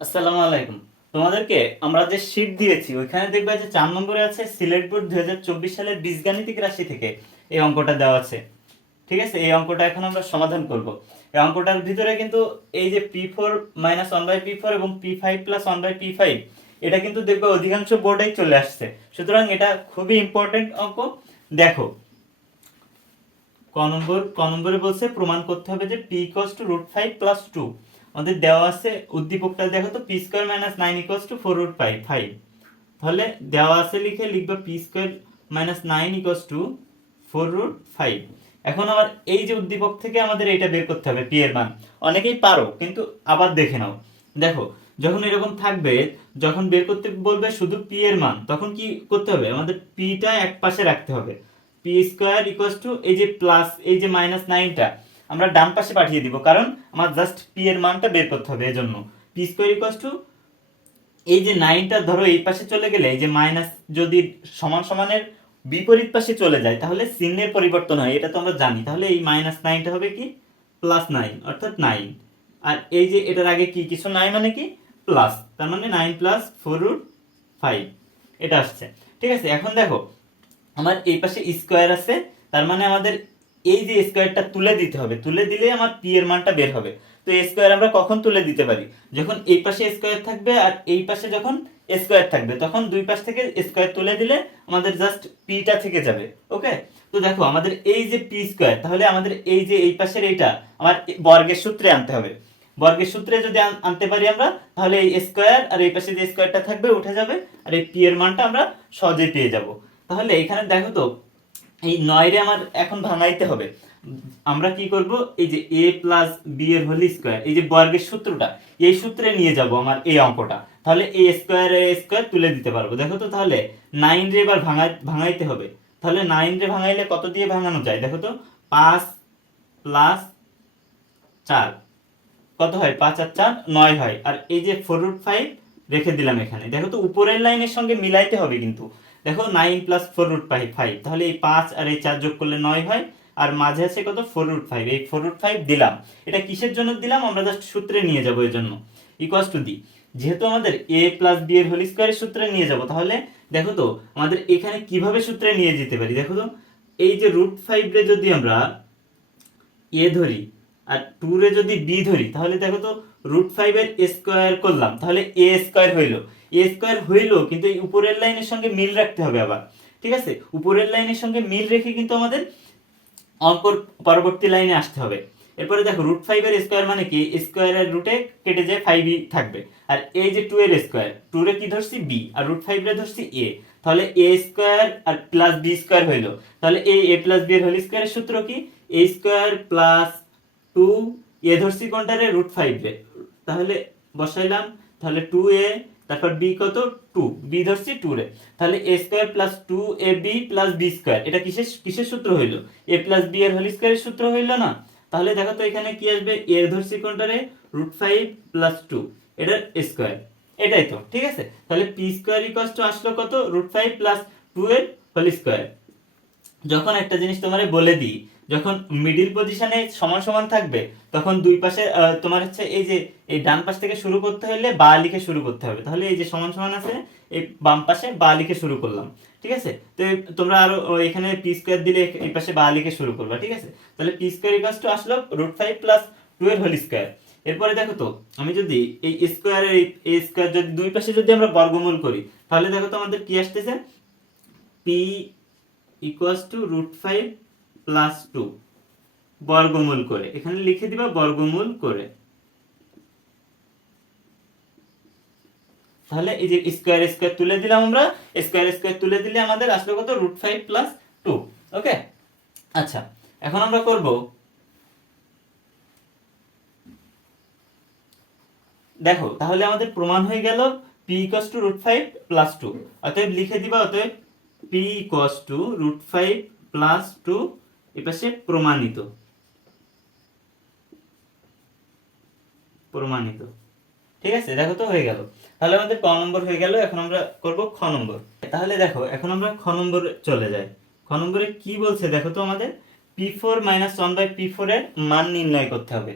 আসসালামু আলাইকুম। তোমাদেরকে আমরা যে শীট দিয়েছি ওইখানে দেখবে যে 4 নম্বরে আছে সিলেট বোর্ড 2024 সালের বীজগাণিতিক রাশি থেকে এই অঙ্কটা দেওয়া আছে। ঠিক আছে, এই অঙ্কটা এখন আমরা সমাধান করব। এই অঙ্কটার ভিতরে কিন্তু এই যে p4 মাইনাস 1/p4 এবং p5 প্লাস 1/p5 এটা কিন্তু দেখবে অধিকাংশ বোর্ডেই চলে আসছে। সুতরাং এটা খুবই ইম্পর্টেন্ট অঙ্ক। দেখো, ক নম্বরে বলছে প্রমাণ করতে হবে যে p √5 প্লাস 2। আমাদের দেওয়া আছে উদ্দীপকটা দেখো তো, p² - 9 = 4√5। তাহলে দেওয়া আছে লিখে লিখবা p² - 9 = 4√5। এখন আবার এই যে উদ্দীপক থেকে আমাদের এটা বের করতে হবে p এর মান। অনেকেই পারো, কিন্তু আবার দেখে নাও। দেখো, যখন এরকম থাকবে, যখন বের করতে বলবে শুধু p এর মান, তখন কি করতে হবে? আমাদের p টা এক পাশে রাখতে হবে। p² এই যে প্লাস এই যে -9টা আমরা ডান পাশে পাঠিয়ে দিব, কারণ আমার জাস্ট p এর মানটা বের করতে হবে। এজন্য p² এই যে 9টা ধরো এই পাশে চলে গেলে, এই যে মাইনাস যদি সমান সমানের বিপরীত পাশে চলে যায় তাহলে চিহ্নের পরিবর্তন হয়, এটা তো আমরা জানি। তাহলে এই -9টা হবে কি +9, অর্থাৎ 9। আর এই যে এটার আগে কি কিছু নাই মানে কি প্লাস, তার মানে 9 + 4√5 এটা আসছে। ঠিক আছে, এখন দেখো আমার এই পাশে স্কোয়ার আছে, তার মানে আমাদের এই যে স্কোয়ারটা তুলে দিতে হবে, তুলে দিলে আমার পি এর মানটা বের হবে। তো স্কোয়ার আমরা কখন তুলে দিতে পারি? যখন এই পাশে স্কোয়ার থাকবে আর এই পাশে যখন স্কোয়ার থাকবে, তখন দুই পাশ থেকে স্কোয়ার তুলে দিলে আমাদের জাস্ট পিটা থেকে যাবে। ওকে, তো দেখো আমাদের এই যে p², তাহলে আমাদের এই যে এই পাশের এইটা আমার বর্গের সূত্রে আনতে হবে। বর্গের সূত্রে যদি আনতে পারি আমরা, তাহলে এই স্কোয়ার আর এই পাশে যে স্কোয়ারটা থাকবে উঠে যাবে, আর এই পি এর মানটা আমরা সহজেই পেয়ে যাব। তাহলে এখানে দেখো তো, এই 9 রে আমার এখন ভাঙাইতে হবে। আমরা কি করব, এই যে a প্লাস b এর হোল স্কয়ার, এই যে বর্গের সূত্রটা, এই সূত্রে নিয়ে যাব আমার এই অঙ্কটা। তাহলে a স্কয়ার তুলে দিতে পারবো। দেখো তো, তাহলে 9 রে এবার ভাঙাইতে হবে। তাহলে 9 রে ভাঙাইলে কত দিয়ে ভাঙানো যায়? দেখো তো, 5 প্লাস 4 কত হয়? 5 আর 4 9 হয়। আর এই যে 4√5 রেখে দিলাম এখানে। দেখো তো, উপরের লাইনের সঙ্গে মিলাইতে হবে কিন্তু। দেখো 9 + 4√5, তাহলে এই 5 আর এই 4 যোগ করলে 9 হয়। আর মাঝে আছে কত? 4√5। এই 4√5 দিলাম। এটা কিসের জন্য দিলাম? আমরা জাস্ট সূত্রে নিয়ে যাব এর জন্য। ইকুয়ালস টু দি, যেহেতু আমাদের a প্লাস b এর হোল স্কয়ারের সূত্রে নিয়ে যাব, তাহলে দেখো তো আমাদের এখানে কিভাবে সূত্রে নিয়ে যেতে পারি। দেখো তো, এই যে √5 রে যদি আমরা a ধরি আর 2 রে যদি b ধরি, তাহলে দেখো তো √5 এর স্কয়ার করলাম, তাহলে a² হইলো, কিন্তু এই উপরের লাইনের সঙ্গে মিল রাখতে হবে আবার। ঠিক আছে, উপরের লাইনের সঙ্গে মিল রেখে কিন্তু আমাদের অঙ্কর পরবর্তী লাইনে আসতে হবে। এরপরে দেখো, √5 এর স্কয়ার মানে কি, স্কয়ারের রুটে কেটে যায় 5ই থাকবে। আর এই যে 2 এর স্কয়ার, 2 রে কি ধরছি b, আর √5 রে ধরছি a, তাহলে a² আর প্লাস b² হইলো। তাহলে এই a প্লাস b এর হোল স্কয়ারের সূত্র কি? a² প্লাস 2, a ধরছি কোনটা রে? √5 রে। তাহলে বসাইলাম, তাহলে 2a, তারপর b কত? 2, b ধরছি 2 রে। তাহলে a² plus 2ab plus b², এটা কিসের কিসের সূত্র হইলো? a প্লাস b এর হোল স্কয়ারের সূত্র হইলো না? তাহলে দেখো তো এখানে কি আসবে? a ধরছি কোনটা রে? √5 প্লাস 2, এটার স্কয়ার। এটাই তো, ঠিক আছে। তাহলে p² আসলো কত? √5 প্লাস 2 এর হোল স্কয়ার। যখন একটা জিনিস তোমারে বলে দিই, যখন মিডিল পজিশনে সমান সমান থাকবে, তখন দুই পাশে তোমার হচ্ছে এই যে এই ডান পাশ থেকে শুরু করতে হলে বা লিখে শুরু করতে হবে। তাহলে এই যে সমান সমান আছে, এই বাম পাশে বা লিখে শুরু করলাম। ঠিক আছে, তো তোমরা আরো এখানে p² দিলে এই পাশে বা লিখে শুরু করবা। ঠিক আছে, তাহলে p² আসলো √5 প্লাস 2 এর হোল স্কয়ার। এরপরে দেখো তো, আমি যদি এই স্কয়ারের এই স্কয়ার যদি দুই পাশে যদি আমরা বর্গমূল করি, তাহলে দেখো তো আমাদের কি আসতেছে? p √5 প্লাস 2 বর্গমূল করে, এখানে লিখে দিবা বর্গমূল করে। তাহলে এই যে স্কয়ার তুলে দিলাম আমরা, স্কয়ার তুলে দিলে আমাদের আসলো কত? √5 প্লাস 2। ওকে, আচ্ছা, এখন আমরা করব, দেখো তাহলে আমাদের প্রমাণ হয়ে গেল p √5 প্লাস 2। অতএব লিখে দিবা, অতএব p √5 প্লাস 2 এপাশে প্রমাণিত। প্রমাণিত। ঠিক আছে, দেখো তো হয়ে গেল। তাহলে আমাদের ক নম্বর হয়ে গেল। এখন আমরা করব খ নম্বর। তাহলে দেখো, এখন আমরা খ নম্বর চলে যাই। খ নম্বরে কি বলছে দেখো তো, আমাদের p4 - 1/p4 এর মান নির্ণয় করতে হবে।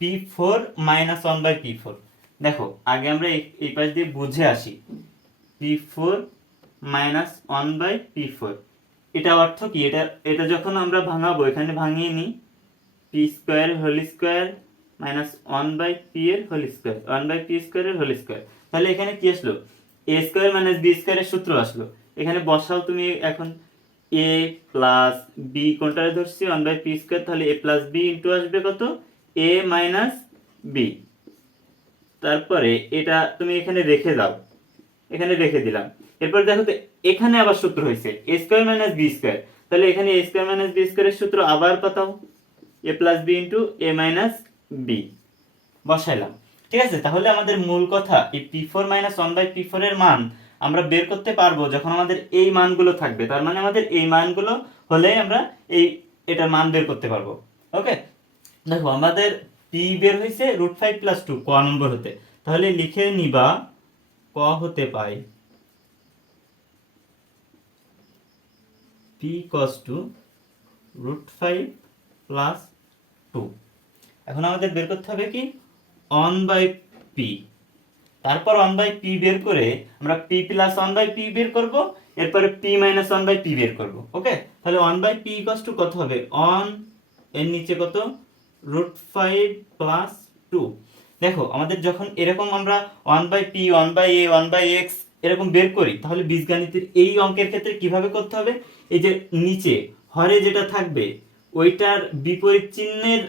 p4 - 1/p4, দেখো আগে আমরা এই পাশ দিয়ে বুঝে আসি, p4 মাইনাস 1/p4, এটা অর্থ কি? এটা যখন আমরা ভাঙাবো এখানে ভাঙিয়ে নিই, p square whole square minus 1/p এর হোল স্কোয়ার, 1/p² এর হোল স্কোয়ার। তাহলে এখানে কি আসলো? এ স্কোয়ার মাইনাস বি স্কোয়ারের সূত্র আসলো। এখানে বসাও তুমি এখন, এ প্লাস বি কোনটা ধরছি 1/p², তাহলে এ প্লাস বি ইন্টু আসবে কত? এ মাইনাস বি। তারপরে এটা তুমি এখানে রেখে দাও, এখানে রেখে দিলাম। এরপর দেখো তো এখানে আবার সূত্র হয়েছে এ স্কোয়ার মাইনাস বি স্কোয়ার, তাহলে এখানে এ স্কোয়ার মাইনাস বি স্কোয়ারের সূত্র আবার পাতাও, এ plus b into a minus B বসাইলাম। ঠিক আছে, তাহলে আমাদের মূল কথা এই p4 মাইনাস 1/p4 এর মান আমরা বের করতে পারবো যখন আমাদের এই মানগুলো থাকবে। তার মানে আমাদের এই মানগুলো হলে আমরা এটার মান বের করতে পারবো। ওকে, দেখো আমাদের p বের হয়েছে √5 + 2 ক নম্বর হতে, তাহলে লিখে নিবা ক হতে পাই p cos 2 √5 + 2। এখন আমাদের বের করতে হবে কি 1/p, তারপর 1/p বের করে আমরা p + 1/p বের করব, এরপরে p - 1/p বের করব। ওকে, তাহলে 1/p = কত হবে? 1 এর নিচে কত? √5 + 2। দেখো আমাদের যখন এরকম আমরা 1/p 1/a 1/x এরকম বের করি, তাহলে বীজগণিতের এই অঙ্কের ক্ষেত্রে কিভাবে করতে হবে? এই যে নিচে হরে যেটা থাকবে ওইটার বিপরীত চিহ্নের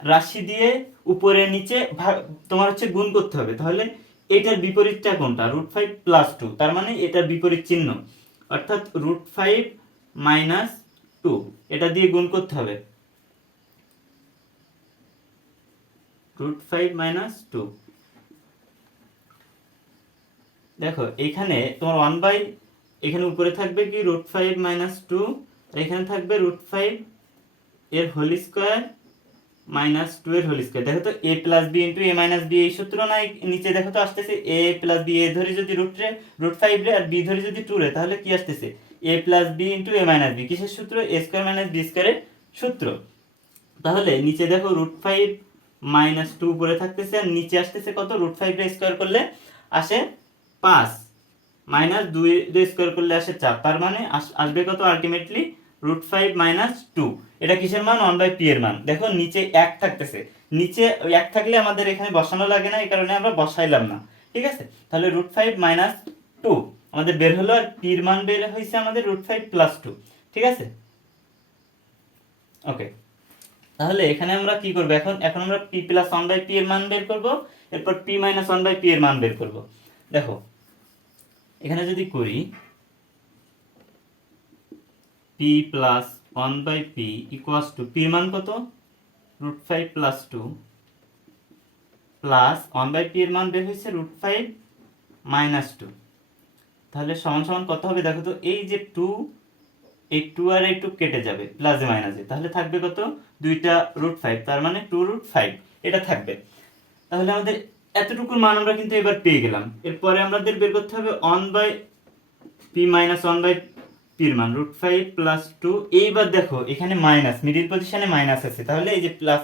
রাশি দিয়ে উপরে নিচে তোমার হচ্ছে গুণ করতে হবে। তাহলে এটার বিপরীতটা কোনটা? √5 + 2, তার মানে এটার বিপরীত চিহ্ন, অর্থাৎ √5 - 2 এটা দিয়ে গুণ করতে হবে, √5 - 2। দেখো এখানে তোমার এখানে উপরে থাকবে কি √5 - 2, আর এখানে থাকবে √5 এর হোল স্কোয়ার মাইনাস 2 এর হোল স্কোয়ার। দেখো তো a plus b into a minus b, এই সূত্র নাই নিচে? দেখো তো আসতেছে a প্লাস বি, এ ধরে যদি √5 রে আর বি ধরে যদি 2 রে, তাহলে কি আসতেছে? a plus b into a minus b, কিসের সূত্র? a স্কোয়ার মাইনাস বি স্কোয়ারের সূত্র। তাহলে নিচে দেখো √5 - 2 উপরে থাকতেছে, আর নিচে আসতেছে কত? √5 রে স্কোয়ার করলে আসে 5, মাইনাস 2 রে স্কোয়ার করলে আসে 4, তার মানে আসবে কত আলটিমেটলি? √5 - 2। এটা কিসের মান? 1/p এর মান। দেখো নিচে 1 থাকতেছে, নিচে 1 থাকলে আমাদের এখানে বসানো লাগে না, এই কারণে আমরা বসাইলাম না। ঠিক আছে, তাহলে √5 - 2 আমাদের বের হলো, আর p এর মান বের হয়েছে আমাদের √5 + 2। ঠিক আছে, ওকে। তাহলে এখানে আমরা কি করব? এখন আমরা p + 1/p এর মান বের করব, এরপর p - 1/p এর মান বের করব। দেখো এখানে যদি করি p + 1/p = p এর মান কত? √5 + 2 প্লাস 1/p এর মান বের হয়েছে √5 - 2। তাহলে সমান সমান কত হবে? দেখো তো এই যে 2, এই 2 আর এই 2 কেটে যাবে প্লাসে মাইনাসে, তাহলে থাকবে কত? দুইটা √5, তার মানে 2√5 এটা থাকবে। তাহলে আমাদের এতটুকুর মান আমরা কিন্তু এবার পেয়ে গেলাম। এরপরে আমাদের বের করতে হবে 1/p - 1/p এর মান √5 + 2। এইবার দেখো এখানে মাইনাস, মিডিল পজিশনে মাইনাস আছে, তাহলে এই যে প্লাস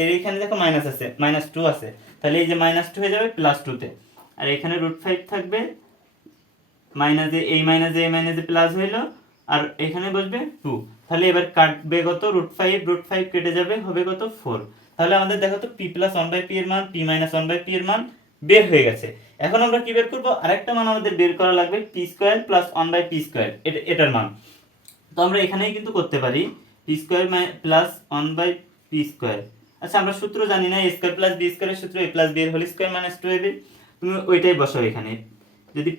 এর এখানে দেখো মাইনাস আছে, -2 আছে, তাহলে এই যে -2 হয়ে যাবে +2 তে, আর এখানে √5 থাকবে, মাইনাসে এই মাইনাসে প্লাস হইলো, আর এখানে বসবে 2। তাহলে এবার কাটবে কত? √5 কেটে যাবে, হবে কত? 4। তাহলে আমাদের দেখো তো p + 1/p এর মান, p - 1/p এর মান বের হয়ে গেছে। এখন আমরা কি বের করব? আরেকটা মান আমাদের বের করা লাগবে, p² + 1/p², এটার মান। তো আমরা এখানেই কিন্তু করতে পারি p² + 1/p²। আচ্ছা আমরা সূত্র জানি না, a² + b² এর সূত্র a + b এর হোল স্কয়ার - 2ab, তুমি ওইটাই বসাও এখানে। যদি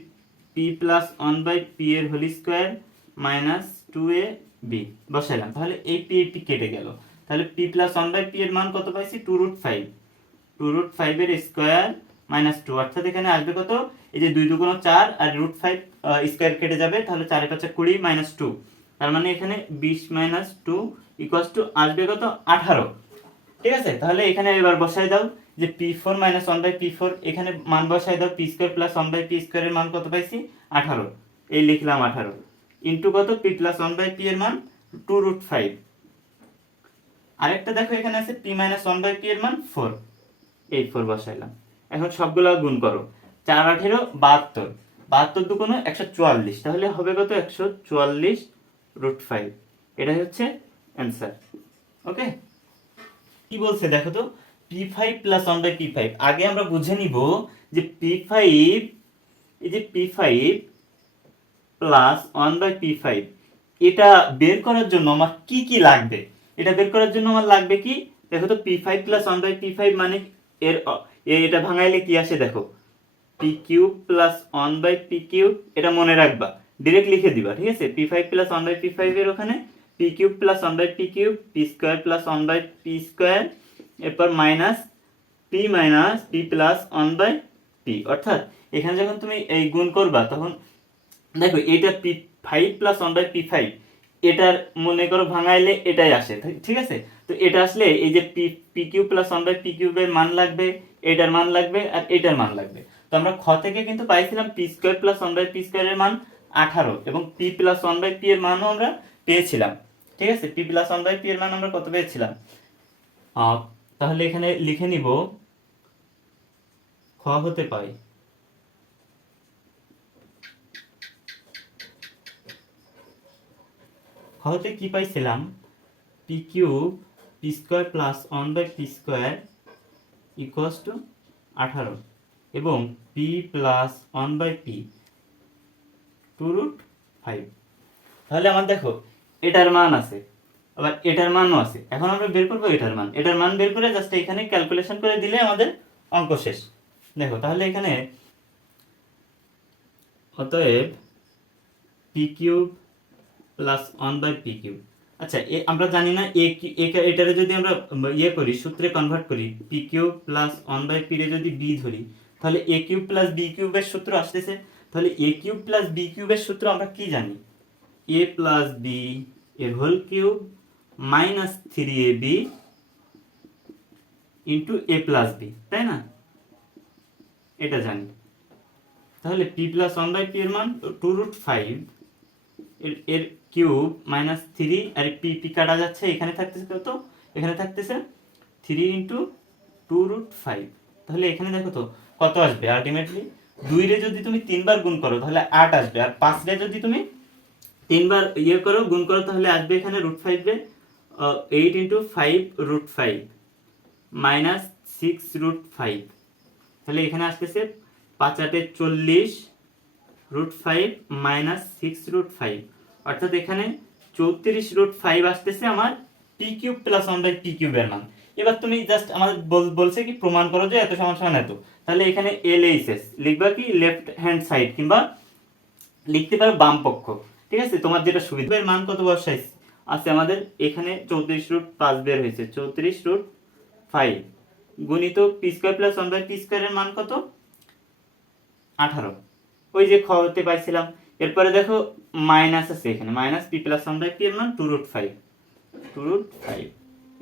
p + 1/p এর হোল স্কয়ার - 2ab বসাইলাম, তাহলে এই p কেটে গেল, তাহলে p + 1/p এর মান কত পাইছি? 2√5, 2√5 এর স্কয়ার - 2, অর্থাৎ এখানে আসবে কত? এই যে 2 × 2 = 4, আর √5 স্কয়ার কেটে যাবে, তাহলে 4 × 5 = 20 - 2, তার মানে এখানে 20 - 2 = আসবে কত? 18। ঠিক আছে, তাহলে এখানে এবার বসাই দাও যে p4 - 1/p4, এখানে মান বসাই দাও, p² + 1/p² এর মান কত পাইছি? 18, এই লিখলাম 18 ইনটু কত? p + 1/p এর মান 2√5। আরেকটা দেখো এখানে আছে p - 1/p এর মান 4, এই 4 বসাইলাম। এখন সবগুলো গুণ করো, 4×18 = 72, 72 দুগুণ 144, তাহলে হবে কত 144√5। এটাই হচ্ছে অ্যান্সার। ওকে, কি বলছে দেখো তো, P5 প্লাস 1/P5। আগে আমরা বুঝে নিব যে P5, এই যে P5 প্লাস 1/P5, এটা বের করার জন্য আমার কি কি লাগবে। এটা বের করার জন্য আমার লাগবে কি, দেখো তো P5 প্লাস 1/P5 মানে এর এটা ভাঙাইলে কি আসে দেখো, P3 প্লাস 1/P3, এটা মনে রাখবা, ডিরেক্ট লিখে দিবা, ঠিক আছে। P5 প্লাস 1/P5 এর ওখানে P3 plus 1/P3, P2 plus 1/P2, এরপর মাইনাস P প্লাস 1/P। অর্থাৎ এখানে যখন তুমি এই গুণ করবা তখন দেখো এটা P5 প্লাস 1/P5, এটার মনে করো ভাঙাইলে এটাই আসে, ঠিক আছে। তো এটা আসলে এই যে PQ প্লাস 1/PQ এর মান লাগবে, এটার মান লাগবে, আর এটার মান লাগবে। তো আমরা খ থেকে কিন্তু পাইছিলাম P2 প্লাস 1/P2 এর মান 18, এবং P প্লাস 1/P এর মানও আমরা পেয়েছিলাম, ঠিক আছে। P প্লাস 1/P এর মান আমরা কত পেয়েছিলাম, তাহলে এখানে লিখে নিব খ হতে পাই হতে কি পাইছিলাম, P3 P2 plus 1/P2 equals to 18, এবং P প্লাস 1/P 2√5। তাহলে আমার দেখো এটার মান আছে, আবার এটার মানও আছে। এখন আমরা বের করবো এটার মান। এটার মান বের করে জাস্ট এখানে ক্যালকুলেশন করে দিলে আমাদের অঙ্ক শেষ। দেখো তাহলে এখানে অতএব P3 প্লাস 1/P3। আচ্ছা, আমরা জানি না এটারে যদি আমরা ইয়ে করি, সূত্রে কনভার্ট করি, P3 প্লাস 1/P রে যদি B ধরি, তাহলে A3 প্লাস B3 এর সূত্র আসতেছে। তাহলে A3 প্লাস B3 এর সূত্র আমরা কি জানি, A প্লাস B এর whole cube minus 3AB into A plus B, তাই না? এটা জানি। তাহলে P প্লাস 1/P এর মান 2√5, এর কিউব মাইনাস 3, আর পি কাটা যাচ্ছে, এখানে থাকতেছে কত, এখানে থাকতেছে 3 ইন্টু 2√5। তাহলে এখানে দেখো তো কত আসবে আলটিমেটলি, 2 রে যদি তুমি 3 বার গুণ করো তাহলে 8 আসবে, আর 5 রে যদি তুমি 3 বার ইয়ে করো, গুণ করো, তাহলে আসবে এখানে √5 রে 8 ইন্টু 5√5 মাইনাস 6√5। তাহলে এখানে আসতেছে 5×8 = 40 মাইনাস 6√5, অর্থাৎ এখানে 34√5 আসতেছে আমার P3 প্লাস 1/P3 এর মান। এবার তুমি জাস্ট আমাদের বলছে কি প্রমাণ করো যে এত সমান সমান এত। তাহলে এখানে LHS লিখবা কি লেফট হ্যান্ড সাইড, কিংবা লিখতে পারো বাম পক্ষ, ঠিক আছে, তোমার যেটা সুবিধা। এর মান কত বসাইছি আছে আমাদের এখানে 34√5 বের হয়েছে, 34√5 গুণিত P2 প্লাস 1/P2 এর মান কত, 18, ওই যে খ হতে পাইছিলাম। এরপরে দেখো মাইনাস আছে, এখানে মাইনাস P প্লাস 1/P এর মান 2√5,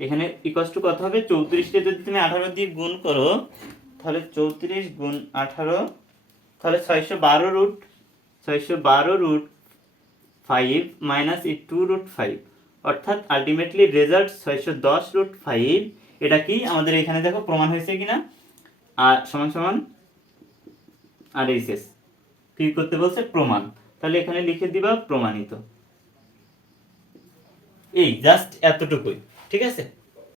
এখানে ইকুয়ালস টু কত হবে, 34 কে যদি তুমি 18 দিয়ে গুণ করো, তাহলে 34 গুণ 18, তাহলে 612√5 মাইনাস এই 2√5, অর্থাৎ আলটিমেটলি রেজাল্ট 610√5। এটা কি আমাদের এখানে দেখো প্রমাণ হয়েছে কিনা, আর সমান সমান আর এইচএস কি করতে বলছে, প্রমাণ। তাহলে এখানে লিখে দিবা প্রমাণিত। এই জাস্ট এতটুকুই, ঠিক আছে।